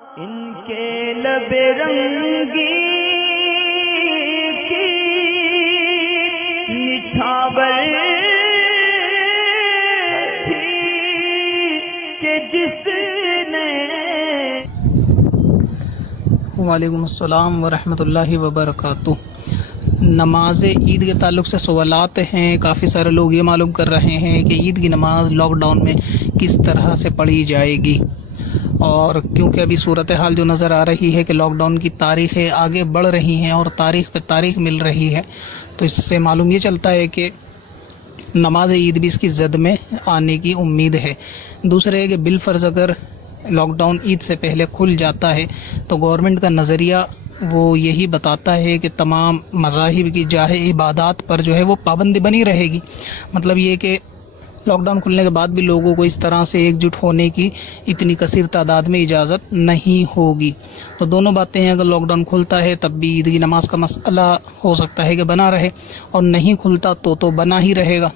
ان کے لب رنگی کی نچھاور تھی کہ جس نے وعلیکم السلام ورحمۃ اللہ وبرکاتہ۔ نماز عید کے تعلق سے سوالات ہیں۔ کافی سارے لوگ یہ معلوم کر رہے ہیں کہ عید کی نماز لاک ڈاؤن میں کس طرح سے پڑھی جائے گی، اور کیونکہ ابھی صورتحال جو نظر آ رہی ہے کہ لاک ڈاؤن کی تاریخیں آگے بڑھ رہی ہیں اور تاریخ پہ تاریخ مل رہی ہے، تو اس سے معلوم یہ چلتا ہے کہ نماز عید بھی اس کی زد میں آنے کی امید ہے۔ دوسرے ہے کہ بالفرض اگر لاک ڈاؤن عید سے پہلے کھل جاتا ہے تو گورنمنٹ کا نظریہ وہ یہی بتاتا ہے کہ تمام مذاہب کی جاہ عبادات پر جو ہے وہ پابندی بنی رہے گی۔ مطلب یہ کہ لاک ڈاؤن کھلنے کے بعد بھی لوگوں کو اس طرح سے ایک جٹ ہونے کی اتنی کثیر تعداد میں اجازت نہیں ہوگی۔ تو دونوں باتیں ہیں، اگر لاک ڈاؤن کھلتا ہے تب بھی عید کی نماز کا مسئلہ ہو سکتا ہے کہ بنا رہے، اور نہیں کھلتا تو بنا ہی رہے گا۔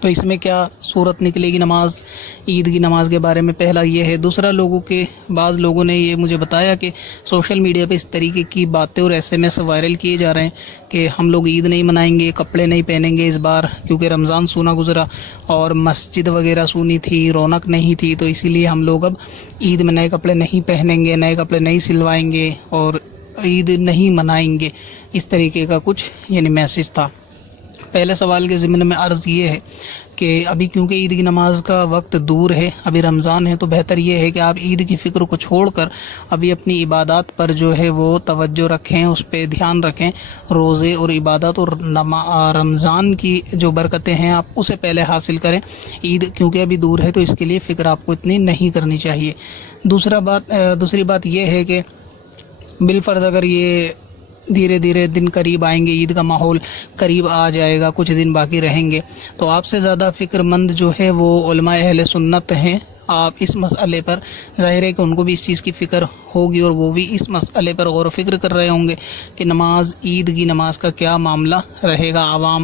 تو اس میں کیا صورت نکلے گی نماز عید کی نماز کے بارے میں؟ پہلا یہ ہے۔ دوسرا، بعض لوگوں نے یہ مجھے بتایا کہ سوشل میڈیا پہ اس طریقے کی باتیں اور SMS وائرل کیے جا رہے ہیں کہ ہم لوگ عید نہیں منائیں گے، کپڑے نہیں پہنیں گے اس بار، کیونکہ رمضان سونا گزرا اور مسجد وغیرہ سونی تھی، رونق نہیں تھی، تو اسی لیے ہم لوگ اب عید میں نئے کپڑے نہیں پہنیں گے، نئے کپڑے نہیں سلوائیں گے اور عید نہیں منائیں گے۔ اس طریقے کا کچھ میسج تھا۔ پہلے سوال کے ضمن میں عرض یہ ہے کہ ابھی کیونکہ عید کی نماز کا وقت دور ہے، ابھی رمضان ہے، تو بہتر یہ ہے کہ آپ عید کی فکر کو چھوڑ کر ابھی اپنی عبادات پر جو ہے وہ توجہ رکھیں، اس پہ دھیان رکھیں۔ روزے اور عبادات اور رمضان کی جو برکتیں ہیں آپ اسے پہلے حاصل کریں۔ عید کیونکہ ابھی دور ہے تو اس کے لیے فکر آپ کو اتنی نہیں کرنی چاہیے۔ دوسری بات یہ ہے کہ بالفرض اگر یہ دھیرے دھیرے دن قریب آئیں گے، عید کا ماحول قریب آ جائے گا، کچھ دن باقی رہیں گے، تو آپ سے زیادہ فکر مند جو ہے وہ علماء اہل سنت ہیں۔ آپ اس مسئلے پر، ظاہر ہے کہ ان کو بھی اس چیز کی فکر ہوگی اور وہ بھی اس مسئلے پر غور و فکر کر رہے ہوں گے کہ عید کی نماز کا کیا معاملہ رہے گا۔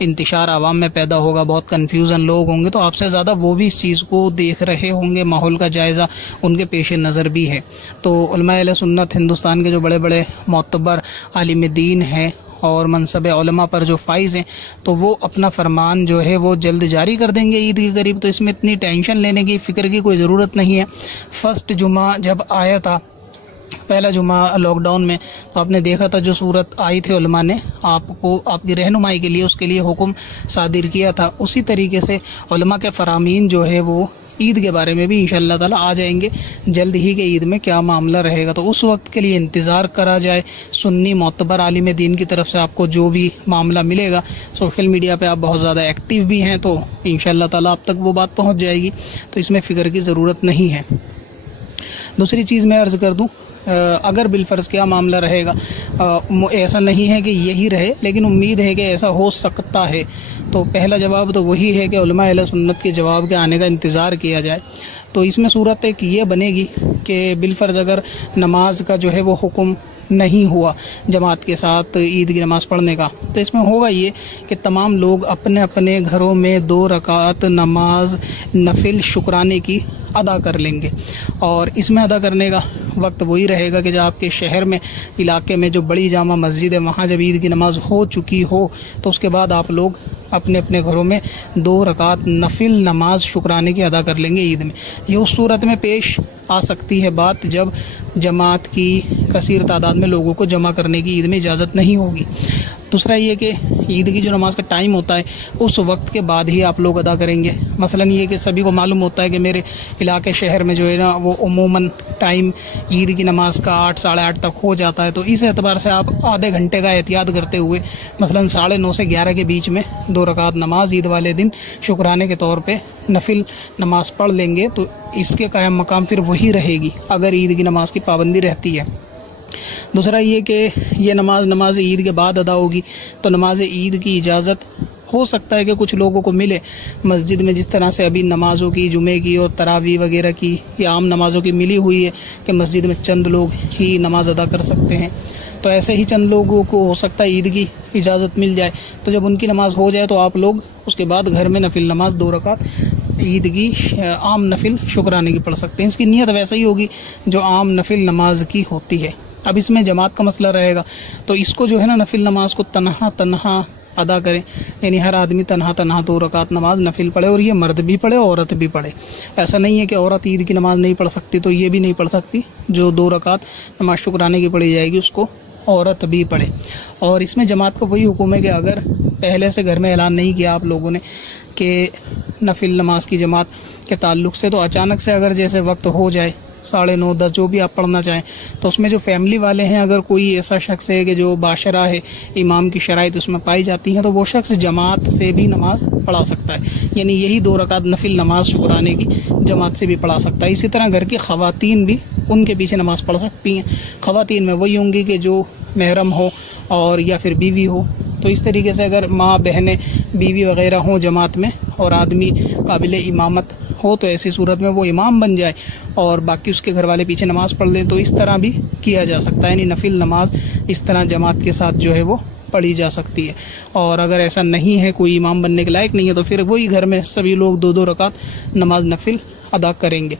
انتشار عوام میں پیدا ہوگا، بہت کنفیوژن لوگ ہوں گے، تو آپ سے زیادہ وہ بھی اس چیز کو دیکھ رہے ہوں گے، ماحول کا جائزہ ان کے پیش نظر بھی ہے۔ تو علماء اہل سنت ہندوستان کے جو بڑے بڑے معتبر عالم دین ہیں اور منصب علماء پر جو فائز ہیں، تو وہ اپنا فرمان جو ہے وہ جلد جاری کر دیں گے عید کے قریب، تو اس میں اتنی ٹینشن لینے کی، فکر کی کوئی ضرورت نہیں ہے۔ فرسٹ جمعہ جب آیا تھا، پہلا جمعہ لاک ڈاؤن میں، تو آپ نے دیکھا تھا جو صورت آئی تھی، علماء نے آپ کو آپ کی رہنمائی کے لیے اس کے لیے حکم صادر کیا تھا۔ اسی طریقے سے علماء کے فرامین جو ہے وہ عید کے بارے میں بھی انشاءاللہ تعالی آ جائیں گے جلد ہی کہ عید میں کیا معاملہ رہے گا، تو اس وقت کے لیے انتظار کرا جائے۔ سنی معتبر عالم دین کی طرف سے آپ کو جو بھی معاملہ ملے گا، سوشل میڈیا پہ آپ بہت زیادہ ایکٹیو بھی ہیں، تو انشاءاللہ تعالی آپ تک وہ بات پہنچ جائے گی، تو اس میں فکر کی ضرورت نہیں ہے۔ دوسری چیز میں عرض کر دوں، اگر بالفرض کیا معاملہ رہے گا، ایسا نہیں ہے کہ یہی رہے، لیکن امید ہے کہ ایسا ہو سکتا ہے، تو پہلا جواب تو وہی ہے کہ علماء اہل سنت کے جواب کے آنے کا انتظار کیا جائے۔ تو اس میں صورت ایک یہ بنے گی کہ بالفرض اگر نماز کا جو ہے وہ حکم نہیں ہوا جماعت کے ساتھ عید کی نماز پڑھنے کا، تو اس میں ہوگا یہ کہ تمام لوگ اپنے اپنے گھروں میں 2 رکعت نماز نفل شکرانے کی ادا کر لیں گے، اور اس میں ادا کرنے کا وقت وہی رہے گا کہ جب آپ کے شہر میں، علاقے میں جو بڑی جامع مسجد ہے، وہاں جب عید کی نماز ہو چکی ہو، تو اس کے بعد آپ لوگ اپنے اپنے گھروں میں 2 رکعت نفل نماز شکرانے کی ادا کر لیں گے عید میں۔ یہ اس صورت میں پیش آ سکتی ہے بات جب جماعت کی کثیر تعداد میں لوگوں کو جمع کرنے کی عید میں اجازت نہیں ہوگی۔ دوسرا یہ کہ عید کی جو نماز کا ٹائم ہوتا ہے اس وقت کے بعد ہی آپ لوگ ادا کریں گے۔ مثلا یہ کہ سبھی کو معلوم ہوتا ہے کہ میرے علاقے شہر میں جو ہے نا وہ عموماً ٹائم عید کی نماز کا 8 ساڑھے 8 تک ہو جاتا ہے، تو اس اعتبار سے آپ آدھے گھنٹے کا احتیاط کرتے ہوئے مثلا 9:30 سے 11 کے بیچ میں 2 رکعت نماز عید والے دن شکرانے کے طور پہ نفل نماز پڑھ لیں گے، تو اس کے قائم مقام پھر وہی رہے گی اگر عید کی نماز کی پابندی رہتی ہے۔ دوسرا یہ کہ یہ نماز عید کے بعد ادا ہوگی، تو نماز عید کی اجازت ہو سکتا ہے کہ کچھ لوگوں کو ملے مسجد میں، جس طرح سے ابھی نمازوں کی، جمعے کی اور تراویح وغیرہ کی یا عام نمازوں کی ملی ہوئی ہے کہ مسجد میں چند لوگ ہی نماز ادا کر سکتے ہیں، تو ایسے ہی چند لوگوں کو ہو سکتا ہے عید کی اجازت مل جائے، تو جب ان کی نماز ہو جائے تو آپ لوگ اس کے بعد گھر میں نفل نماز 2 رکعت عید کی عام نفل شکرانے کی پڑھ سکتے ہیں. اس کی نیت ویسے ہی ہوگی جو عام نفل نماز کی ہوتی ہے. اب اس میں جماعت کا مسئلہ رہے گا تو اس کو جو ہے نا نفل نماز کو تنہا ادا کریں, یعنی ہر آدمی تنہا 2 رکعت نماز نفل پڑھے, اور یہ مرد بھی پڑھے عورت بھی پڑھے. ایسا نہیں ہے کہ عورت عید کی نماز نہیں پڑھ سکتی تو یہ بھی نہیں پڑھ سکتی. جو 2 رکعت نماز شکرانے کی پڑھی جائے گی اس کو عورت بھی پڑھے. اور اس میں جماعت کا وہی حکم ہے کہ اگر پہلے سے گھر میں اعلان نہیں کیا آپ لوگوں نے کہ نفل نماز کی جماعت کے تعلق سے, تو اچانک سے اگر جیسے وقت ہو جائے 9:30 10 جو بھی آپ پڑھنا چاہیں, تو اس میں جو فیملی والے ہیں اگر کوئی ایسا شخص ہے کہ جو باشرہ ہے, امام کی شرائط اس میں پائی جاتی ہیں, تو وہ شخص جماعت سے بھی نماز پڑھا سکتا ہے. یعنی یہی 2 رکعت نفل نماز شکرانے کی جماعت سے بھی پڑھا سکتا ہے. اسی طرح گھر کی خواتین بھی ان کے پیچھے نماز پڑھ سکتی ہیں. خواتین میں وہی ہوں گی کہ جو محرم ہو اور یا پھر بیوی ہو. تو اس طریقے سے اگر ماں بہنیں بیوی وغیرہ ہوں جماعت میں اور آدمی قابل امامت ہو تو ایسی صورت میں وہ امام بن جائے اور باقی اس کے گھر والے پیچھے نماز پڑھ لیں, تو اس طرح بھی کیا جا سکتا ہے. یعنی نفل نماز اس طرح جماعت کے ساتھ جو ہے وہ پڑھی جا سکتی ہے. اور اگر ایسا نہیں ہے, کوئی امام بننے کے لائق نہیں ہے, تو پھر وہی گھر میں سبھی لوگ 2 رکعت نماز نفل ادا کریں گے.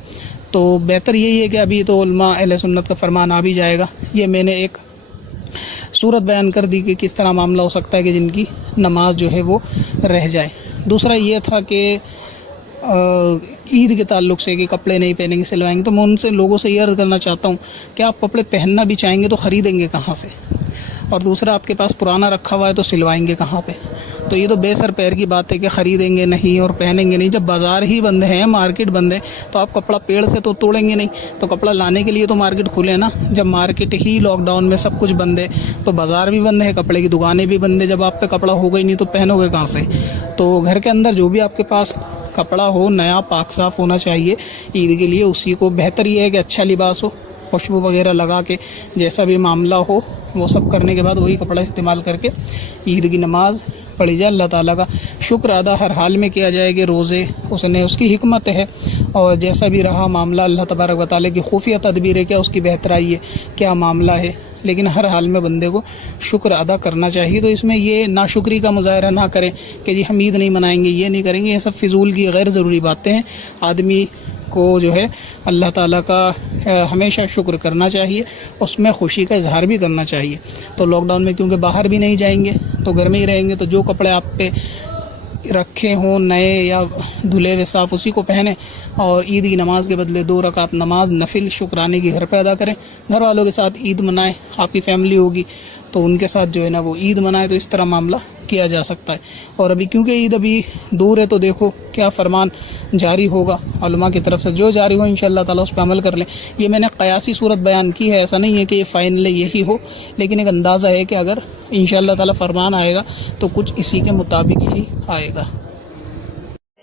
تو بہتر یہی ہے کہ ابھی تو علماء اہل سنت کا فرمان آ بھی جائے گا. یہ میں نے ایک صورت بیان کر دی کہ کس طرح معاملہ ہو سکتا ہے کہ جن کی نماز جو ہے وہ رہ جائے. دوسرا یہ تھا کہ عید کے تعلق سے کہ کپڑے نہیں پہنیں گے, سلوائیں گے, تو میں ان سے لوگوں سے یہ عرض کرنا چاہتا ہوں کہ آپ کپڑے پہننا بھی چاہیں گے تو خریدیں گے کہاں سے, اور دوسرا آپ کے پاس پرانا رکھا ہوا ہے تو سلوائیں گے کہاں پہ. تو یہ تو بے سر پیر کی بات ہے کہ خریدیں گے نہیں اور پہنیں گے نہیں. جب بازار ہی بند ہیں, مارکیٹ بند ہے, تو آپ کپڑا پیڑ سے تو توڑیں گے نہیں. تو کپڑا لانے کے لیے تو مارکیٹ کھلے نا. جب مارکیٹ ہی لاک ڈاؤن میں سب کچھ بند ہے تو بازار بھی بند ہے, کپڑے کی دکانیں بھی بند ہے. جب آپ پہ کپڑا ہوگا ہی نہیں تو پہنو گے کہاں سے. تو گھر کے اندر جو بھی آپ کے پاس کپڑا ہو نیا پاک صاف ہونا چاہیے عید کے لیے. اسی کو بہتر یہ ہے کہ اچھا لباس ہو, خوشبو وغیرہ لگا کے جیسا بھی معاملہ ہو وہ سب کرنے کے بعد وہی کپڑا استعمال کر کے عید کی نماز پڑھی جائے. اللہ تعالیٰ کا شکر ادا ہر حال میں کیا جائے کہ روزے اس کی حکمت ہے, اور جیسا بھی رہا معاملہ اللہ تبارک و تعالیٰ کی خفیہ تدبیر ہے, کیا اس کی بہترائی ہے, کیا معاملہ ہے, لیکن ہر حال میں بندے کو شکر ادا کرنا چاہیے. تو اس میں یہ ناشکری کا مظاہرہ نہ کریں کہ جی ہم عید نہیں منائیں گے, یہ نہیں کریں گے. یہ سب فضول کی غیر ضروری باتیں ہیں. آدمی کو جو ہے اللہ تعالیٰ کا ہمیشہ شکر کرنا چاہیے, اس میں خوشی کا اظہار بھی کرنا چاہیے. تو لاک ڈاؤن میں کیونکہ باہر بھی نہیں جائیں گے تو گھر میں ہی رہیں گے, تو جو کپڑے آپ پہ رکھے ہوں نئے یا دھلے ہوئے صاف اسی کو پہنیں, اور عید کی نماز کے بدلے 2 رکعت نماز نفل شکرانے کی گھر پہ ادا کریں. گھر والوں کے ساتھ عید منائیں, آپ کی فیملی ہوگی تو ان کے ساتھ جو ہے نا وہ عید منائے. تو اس طرح معاملہ کیا جا سکتا ہے. اور ابھی کیونکہ عید ابھی دور ہے تو دیکھو کیا فرمان جاری ہوگا علماء کی طرف سے, جو جاری ہو انشاءاللہ تعالیٰ اس پہ عمل کر لیں. یہ میں نے قیاسی صورت بیان کی ہے, ایسا نہیں ہے کہ یہ فائنل یہی ہو, لیکن ایک اندازہ ہے کہ اگر انشاءاللہ تعالیٰ فرمان آئے گا تو کچھ اسی کے مطابق ہی آئے گا.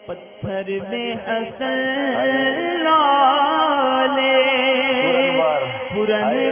پتھر میں اصل لالے پرانے